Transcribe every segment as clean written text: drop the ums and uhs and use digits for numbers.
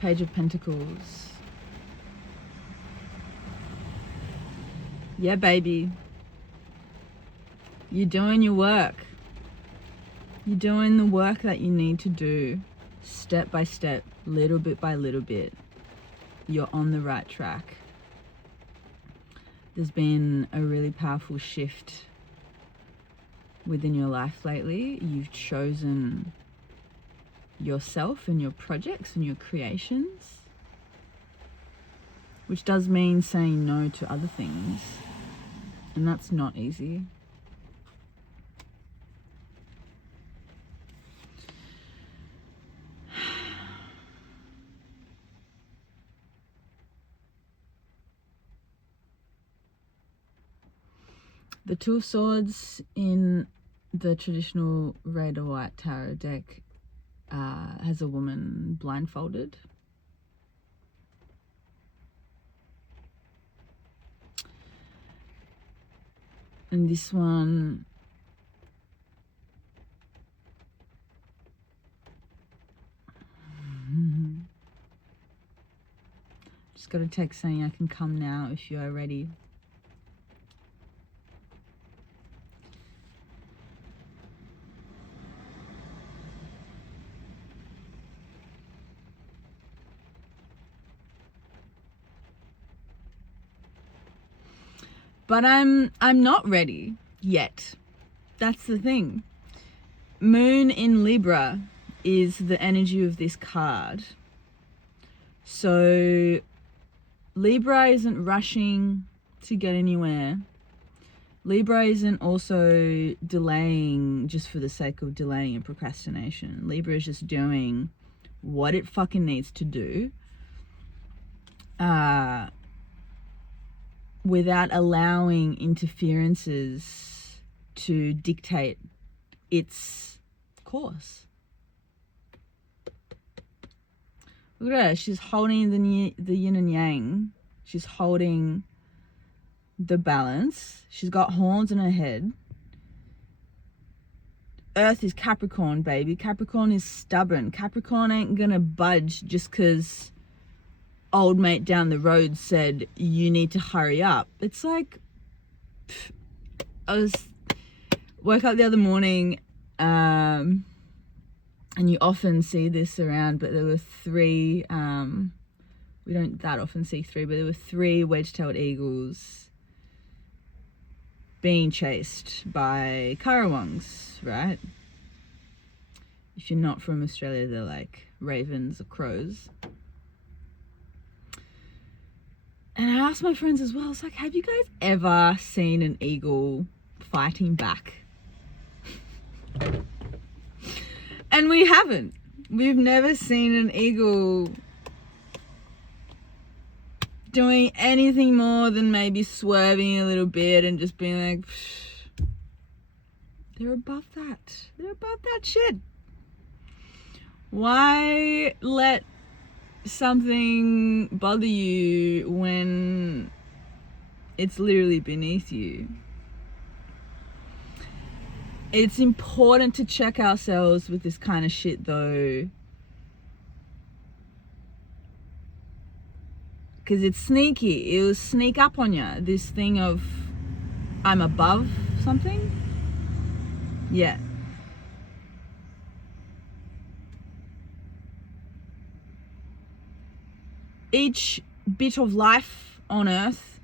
Page of Pentacles. Yeah, baby. You're doing your work. You're doing the work that you need to do, step by step, little bit by little bit. You're on the right track. There's been a really powerful shift within your life lately. You've chosen yourself and your projects and your creations, which does mean saying no to other things, and that's not easy. The Two of Swords in the traditional red or white tarot deck has a woman blindfolded. And this one just got a text saying I can come now if you are ready. But I'm not ready yet. That's the thing. Moon in Libra is the energy of this card. So Libra isn't rushing to get anywhere. Libra isn't also delaying just for the sake of delaying and procrastination. Libra is just doing what it fucking needs to do. Without allowing interferences to dictate its course. Look at her, she's holding the yin and yang. She's holding the balance. She's got horns in her head. Earth is Capricorn, baby. Capricorn is stubborn. Capricorn ain't gonna budge just because old mate down the road said you need to hurry up. It's like, I woke up the other morning, and you often see this around, but there were three, we don't that often see three, but there were three wedge-tailed eagles being chased by currawongs, right? If you're not from Australia, they're like ravens or crows. And I asked my friends as well, I was like, have you guys ever seen an eagle fighting back? And we haven't. We've never seen an eagle doing anything more than maybe swerving a little bit and just being like, psh. They're above that. They're above that shit. Why let something bother you when it's literally beneath you? It's important to check ourselves with this kind of shit though, because it's sneaky. It will sneak up on you, this thing of I'm above something. Yeah. Each bit of life on earth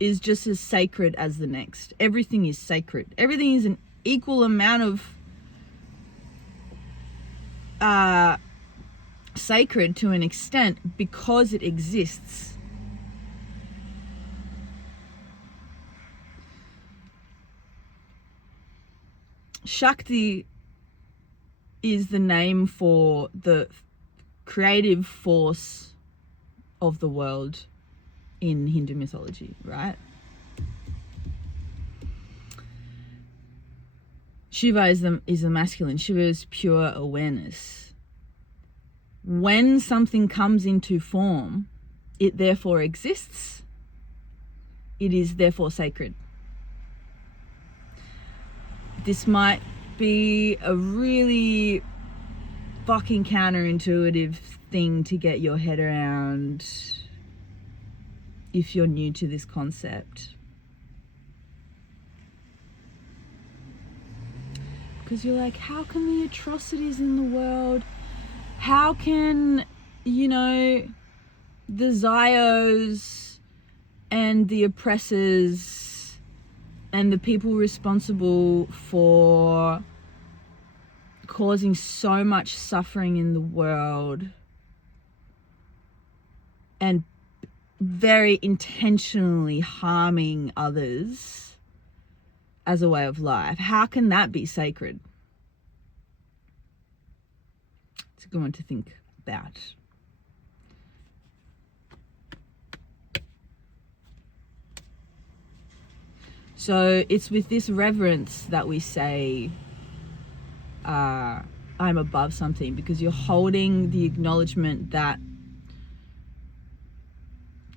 is just as sacred as the next. Everything is sacred. Everything is an equal amount of sacred to an extent because it exists. Shakti is the name for the creative force of the world in Hindu mythology, right? Shiva is the masculine. Shiva is pure awareness. When something comes into form, it therefore exists. It is therefore sacred. This might be a really fucking counterintuitive thing to get your head around if you're new to this concept. Because you're like, how can the atrocities in the world, how can, you know, the Zios and the oppressors and the people responsible for causing so much suffering in the world and very intentionally harming others as a way of life, how can that be sacred? It's a good one to think about. So it's with this reverence that we say, I'm above something, because you're holding the acknowledgement that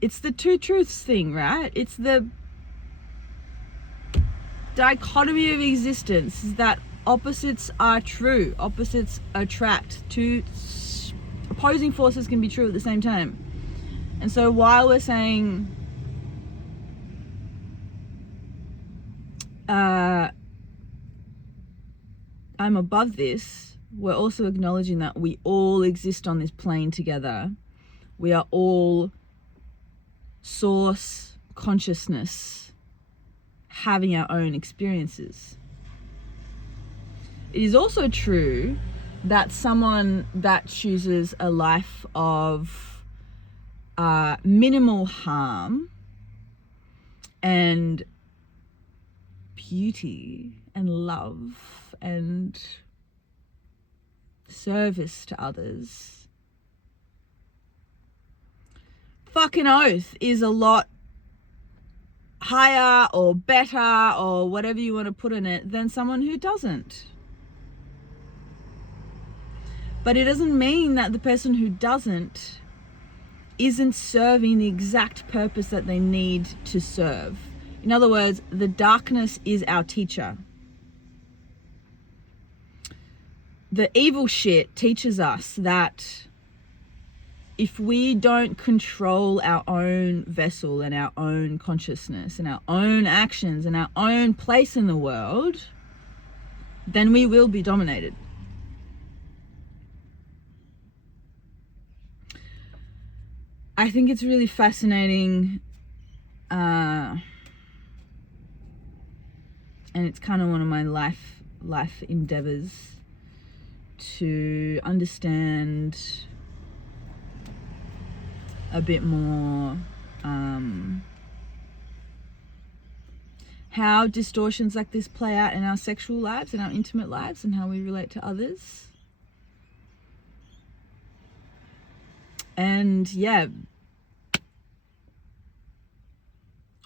it's the two truths thing, right? It's the dichotomy of existence, is that opposites are true, opposites attract. Two opposing forces can be true at the same time. And so while we're saying I'm above this, we're also acknowledging that we all exist on this plane together. We are all source consciousness having our own experiences. It is also true that someone that chooses a life of minimal harm and beauty and love and service to others, fucking oath, is a lot higher or better or whatever you want to put in it than someone who doesn't. But it doesn't mean that the person who doesn't isn't serving the exact purpose that they need to serve. In other words, the darkness is our teacher. The evil shit teaches us that if we don't control our own vessel and our own consciousness and our own actions and our own place in the world, then we will be dominated. I think it's really fascinating, and it's kind of one of my life endeavors to understand a bit more how distortions like this play out in our sexual lives and our intimate lives and how we relate to others. And yeah,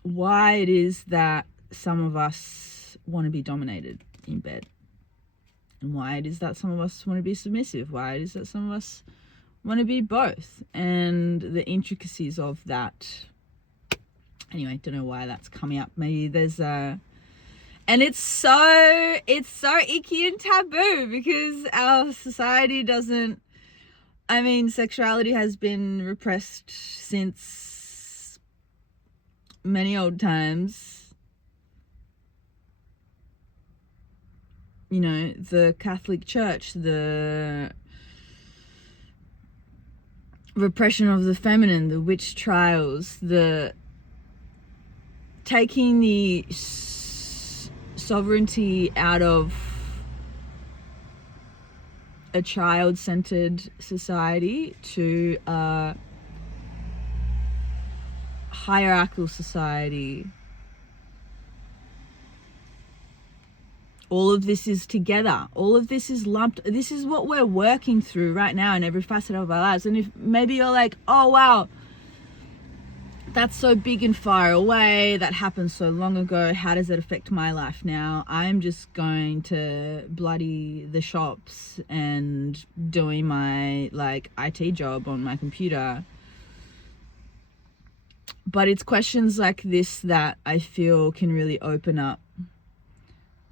why it is that some of us want to be dominated in bed, and why it is that some of us want to be submissive, why it is that some of us want to be both, and the intricacies of that. Anyway, don't know why that's coming up. Maybe there's and it's so icky and taboo because our society doesn't, I mean, sexuality has been repressed since many old times. You know, the Catholic Church, the repression of the feminine, the witch trials, the taking the sovereignty out of a child-centered society to a hierarchical society. All of this is together. All of this is lumped. This is what we're working through right now in every facet of our lives. And if maybe you're like, oh wow, that's so big and far away, that happened so long ago, how does it affect my life now? I'm just going to bloody the shops and doing my like IT job on my computer. But it's questions like this that I feel can really open up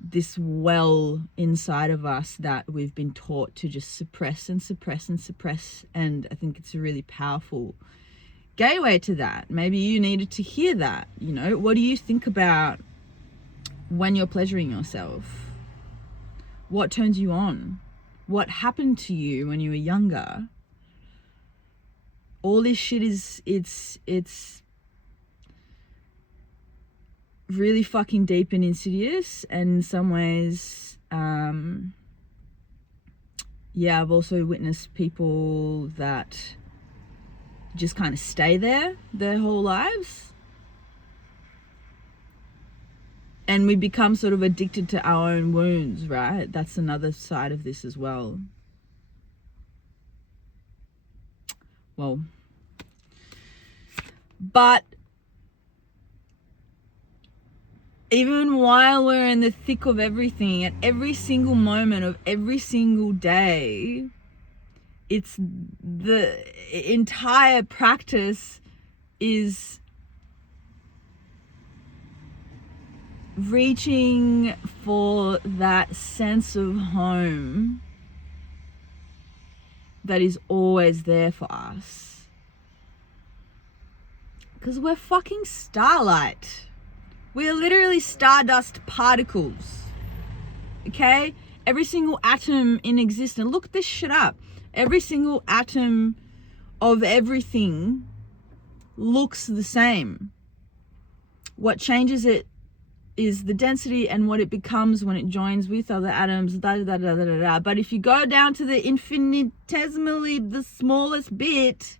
this well inside of us that we've been taught to just suppress and suppress and suppress. And I think it's a really powerful gateway to that. Maybe you needed to hear that. You know, what do you think about when you're pleasuring yourself? What turns you on? What happened to you when you were younger? All this shit is, it's really fucking deep and insidious, and in some ways, I've also witnessed people that just kind of stay there their whole lives, and we become sort of addicted to our own wounds, right? That's another side of this as well. Well, but even while we're in the thick of everything, at every single moment of every single day, it's the entire practice is reaching for that sense of home that is always there for us. Because we're fucking starlight. We are literally stardust particles. Okay? Every single atom in existence. Look this shit up. Every single atom of everything looks the same. What changes it is the density and what it becomes when it joins with other atoms. But if you go down to the infinitesimally, the smallest bit,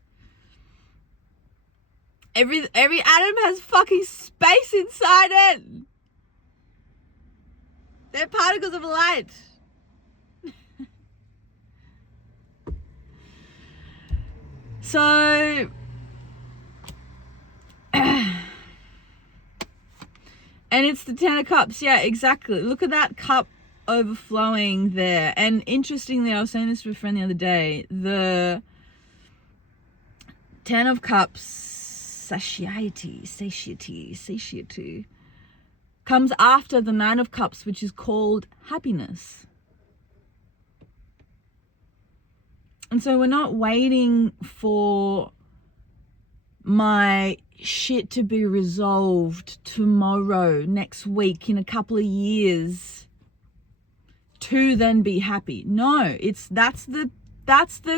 every atom has fucking space inside it. They're particles of light. So and it's the Ten of Cups. Yeah, exactly. Look at that cup overflowing there. And interestingly, I was saying this to a friend the other day, the Ten of Cups, satiety, comes after the Nine of Cups, which is called happiness. And so we're not waiting for my shit to be resolved tomorrow, next week, in a couple of years to then be happy. No, that's the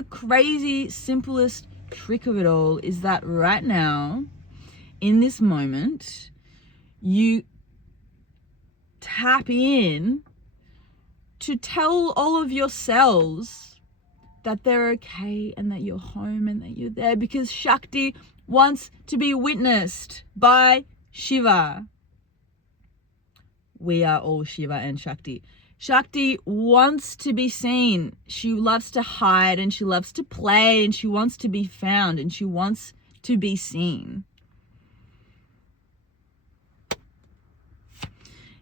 crazy simplest trick of it all, is that right now, in this moment, you tap in to tell all of your cells that they're okay and that you're home and that you're there, because Shakti wants to be witnessed by Shiva. We are all Shiva and Shakti. Shakti wants to be seen. She loves to hide and she loves to play and she wants to be found and she wants to be seen.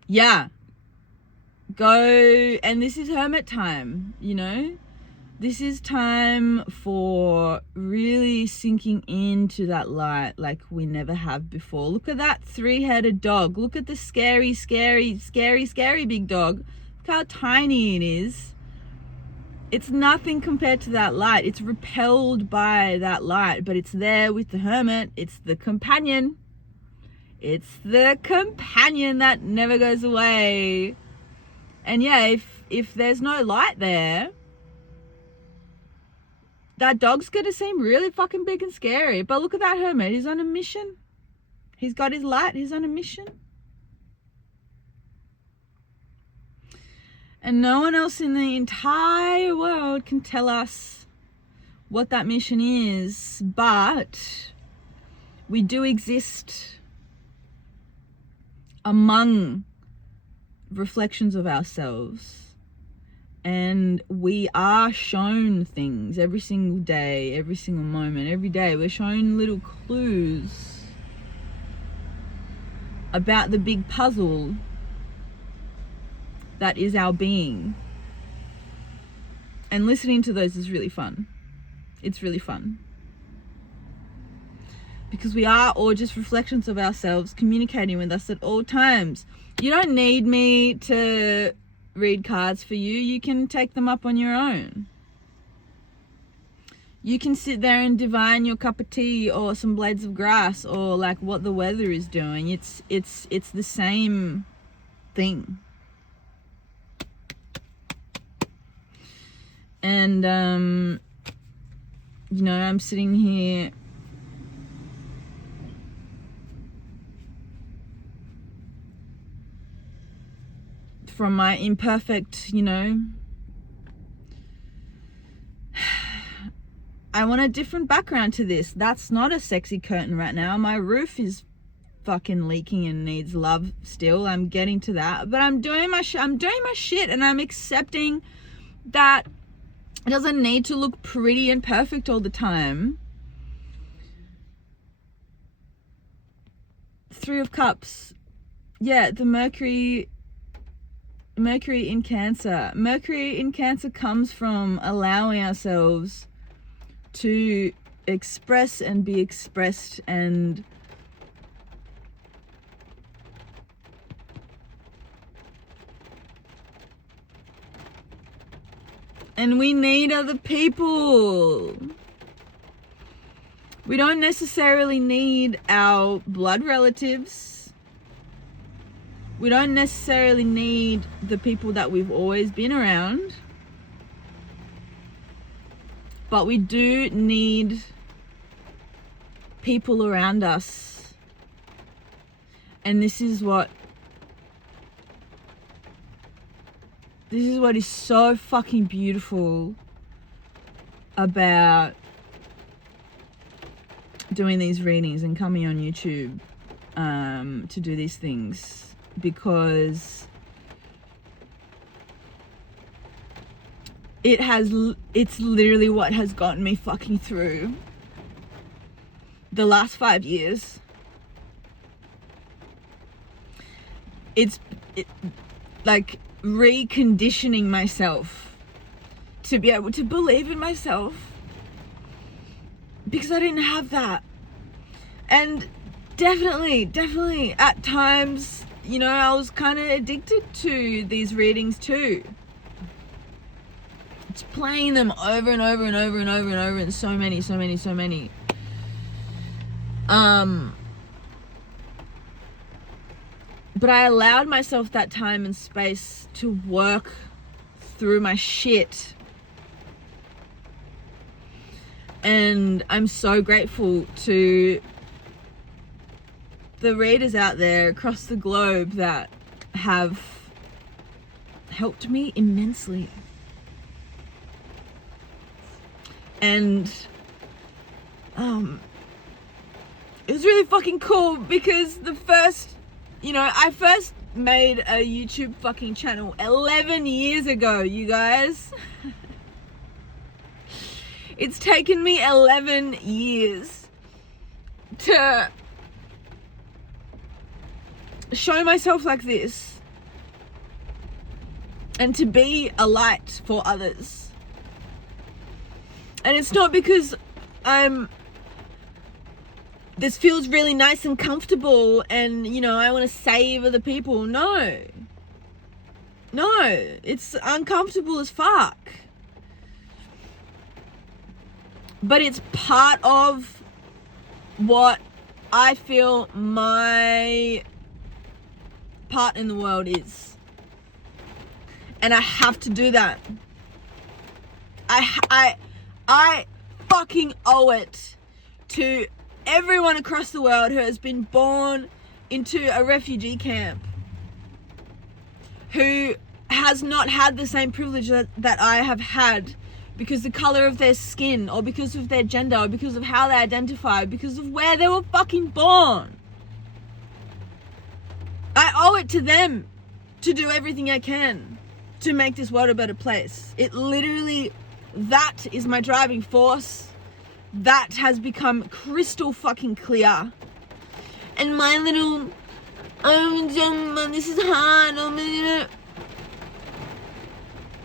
Yeah. Go, and this is hermit time, you know? This is time for really sinking into that light like we never have before. Look at that three-headed dog. Look at the scary big dog. Look how tiny it is. It's nothing compared to that light. It's repelled by that light, but it's there with the hermit. It's the companion. It's the companion that never goes away. And yeah, if there's no light there, that dog's gonna seem really fucking big and scary. But look at that hermit. He's on a mission. He's got his light. He's on a mission. And no one else in the entire world can tell us what that mission is. But we do exist among reflections of ourselves. And we are shown things every single day, every single moment, every day. We're shown little clues about the big puzzle that is our being. And listening to those is really fun. It's really fun. because we are all just reflections of ourselves communicating with us at all times. You don't need me to read cards for you. You can take them up on your own. You can sit there and divine your cup of tea or some blades of grass or like what the weather is doing. It's the same thing. And you know, I'm sitting here from my imperfect, you know, I want a different background to this. That's not a sexy curtain right now. My roof is fucking leaking and needs love still. I'm getting to that, but I'm doing my shit, and I'm accepting that it doesn't need to look pretty and perfect all the time. 3 of Cups. Yeah, the Mercury in Cancer. Mercury in Cancer comes from allowing ourselves to express and be expressed, and we need other people. We don't necessarily need our blood relatives. We don't necessarily need the people that we've always been around. But we do need people around us. And this is what is so fucking beautiful about doing these readings and coming on YouTube to do these things, because it's literally what has gotten me fucking through the last 5 years. It's like reconditioning myself to be able to believe in myself, because I didn't have that. And definitely at times, you know, I was kind of addicted to these readings too. Just playing them over and over and over and over and over, and so many. But I allowed myself that time and space to work through my shit. And I'm so grateful to the readers out there across the globe that have helped me immensely. And it was really fucking cool, because I first made a YouTube fucking channel 11 years ago, you guys. It's taken me 11 years to show myself like this and to be a light for others. And it's not because this feels really nice and comfortable and, you know, I want to save other people. No, it's uncomfortable as fuck. But it's part of what I feel my part in the world is. And I have to do that. I fucking owe it to everyone across the world who has been born into a refugee camp, who has not had the same privilege that I have had, because the color of their skin, or because of their gender, or because of how they identify, because of where they were fucking born. I owe it to them to do everything I can to make this world a better place. It literally, that is my driving force. That has become crystal fucking clear. And my little, this is hard,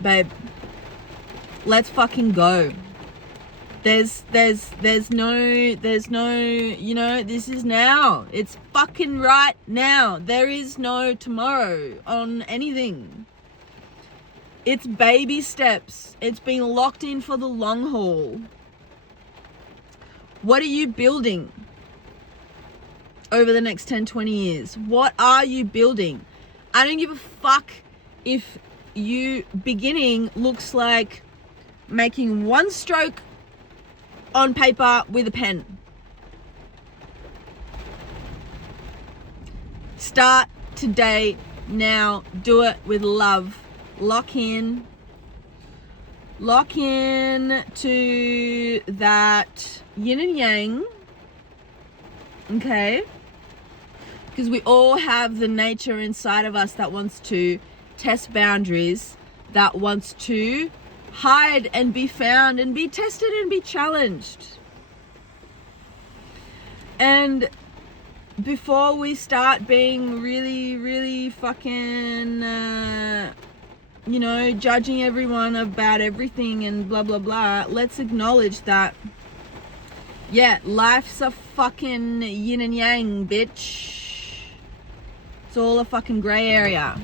babe, let's fucking go. There's no, you know, this is now. It's fucking right now. There is no tomorrow on anything. It's baby steps. It's been locked in for the long haul. What are you building over the next 10, 20 years? What are you building? I don't give a fuck if you beginning looks like making one stroke on paper with a pen. Start today, now. Do it with love. Lock in to that yin and yang, okay? Because we all have the nature inside of us that wants to test boundaries, that wants to hide and be found and be tested and be challenged. And before we start being really, really fucking, you know, judging everyone about everything and blah, blah, blah, let's acknowledge that, yeah, life's a fucking yin and yang, bitch. It's all a fucking gray area.